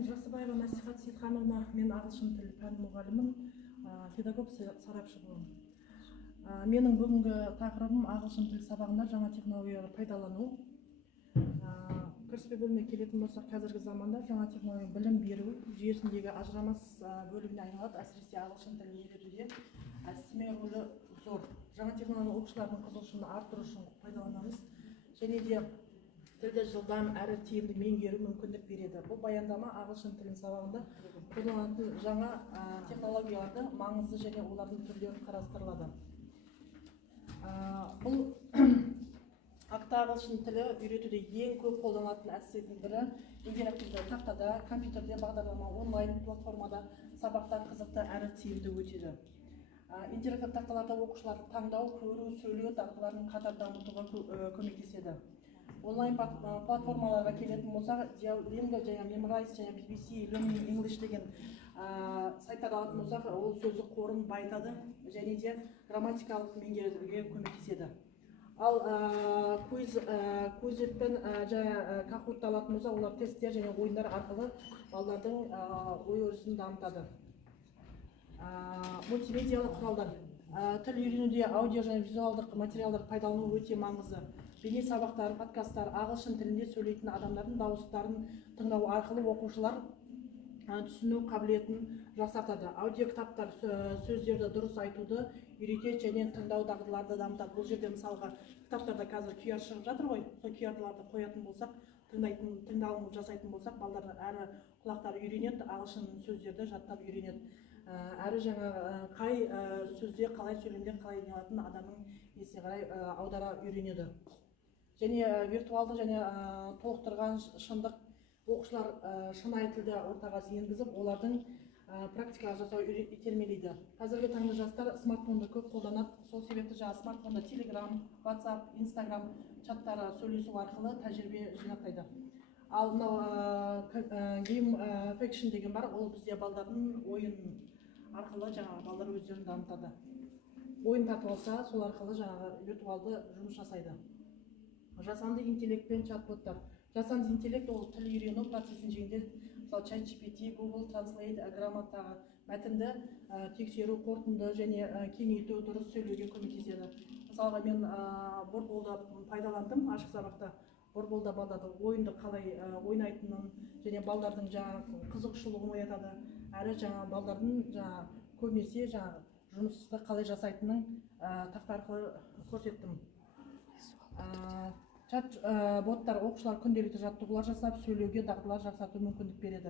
мен Жасыбаева Насихат Сейтхановна, мен ағылшын тілі пән мұғалімін, педагог сарапшы боламын. Менің бүгінгі тақырыбым ағылшын тіл сабағында жаңа технологияларды пайдалану. Кіріспе бөліміне келетін болсақ, қазіргі заманда жаңа технология білім беру жүйесіндегі ажырамас бөлігіне айналады. Әсіресе ағылшын тілін үйретуде әдістеме рөлі зор. Жаңа технология оқушылардың қызығушылығын арттыру үшін пайдаланамыз, және де тілді жылдам әрі тиімді меңгеру мүмкіндік береді. Бұл баяндама ағылшын тілін сабағында қолданылатын жаңа технологияларды маңызы және олардың түрлері қарастырылады. Бұл акты ағылшын тілі үйретуде ең көп қолданылатын әдістердің бірі интерактивті тақтада, компьютерде бағдарлама, онлайн платформада сабақтар қызықты әрі тиімді өтеді. Интерактивті тақталарда оқушыларды таңдау, көру, сөйлеу дағдыларын қатар дамытуға көмектеседі. Онлайн платформаларға келетін болсақ, Duolingo, Memrise, BBC, Learning English деген сайттарды алатын болсақ, ол сөздік қорын байытады және де грамматикалық меңгеруге көмектеседі. Ал Quizlet пен Kahoot алатын болсақ, олар тесттер және ойындар арқылы балалардың ой өрісін дамытады. Мультимедиалық құралдар. Тіл үйренуде аудио және визуалдық материалдар пайдалану өте маңызды. Бейне сабақтар, подкасттар, ағылшын тілінде сөйлейтін адамдардың дауыстарын тыңдау арқылы оқушылар түсіну қабілетін жақсартады. Аудио кітаптар сөздерді дұрыс айтуды үйретеді және тыңдау дағдыларды дамытады. Бұл жерде мысалға кітаптарда қазір QR шығып жатыр ғой, сол QR-ларды қоятын болсақ, тыңдалым жасайтын болсақ, балалардың әрі құлақтары үйренеді, ағылшын сөздерді жаттап үйренеді. Әрі жаңа қай сөзде қалай сөйлемде қалай не адамның есіне қарай аудара үйренеді. Және виртуалды және толықтырған шындық оқушылар шынайы тілді ортаға енгізіп, олардың практикалық жасау итермелейді. Қазіргі таңда жастар смартфонды көп қолданады. Сол себепті смартфонда Telegram, WhatsApp, Instagram чаттары сөйлесу арқылы тәжірибе жинақтайды. Ал Game Fiction деген бар, ол бізде балдардың ойын арқылы балдар өздерін дамытады. Ойын тартып алса, сол арқылы виртуалды жұмыс жасайды. Жасанды интеллект пен чат-боттар. Жасанды интеллект ол тіл үйрену процесін жеңілдетеді. Мысалы ChatGPT, Google Translate, грамматаға мәтінді тексеру, қорытынды және кеңейту, дұрыс сөйлеуге көмектеседі. Мысалға мен Wordbolда пайдаландым ашық сабақта. Wordbolда балдардың ойынды қалай ойнайтынын және балдардың қызығушылығын оятады. Әрі балдардың көбінесе жұмысты қалай жасайтынын тақта арқылы көрсеттім. Чат-боттар оқушылар күнделікті жаттығулар жасап, сөйлеуге дағдылар жақсарту мүмкіндік береді.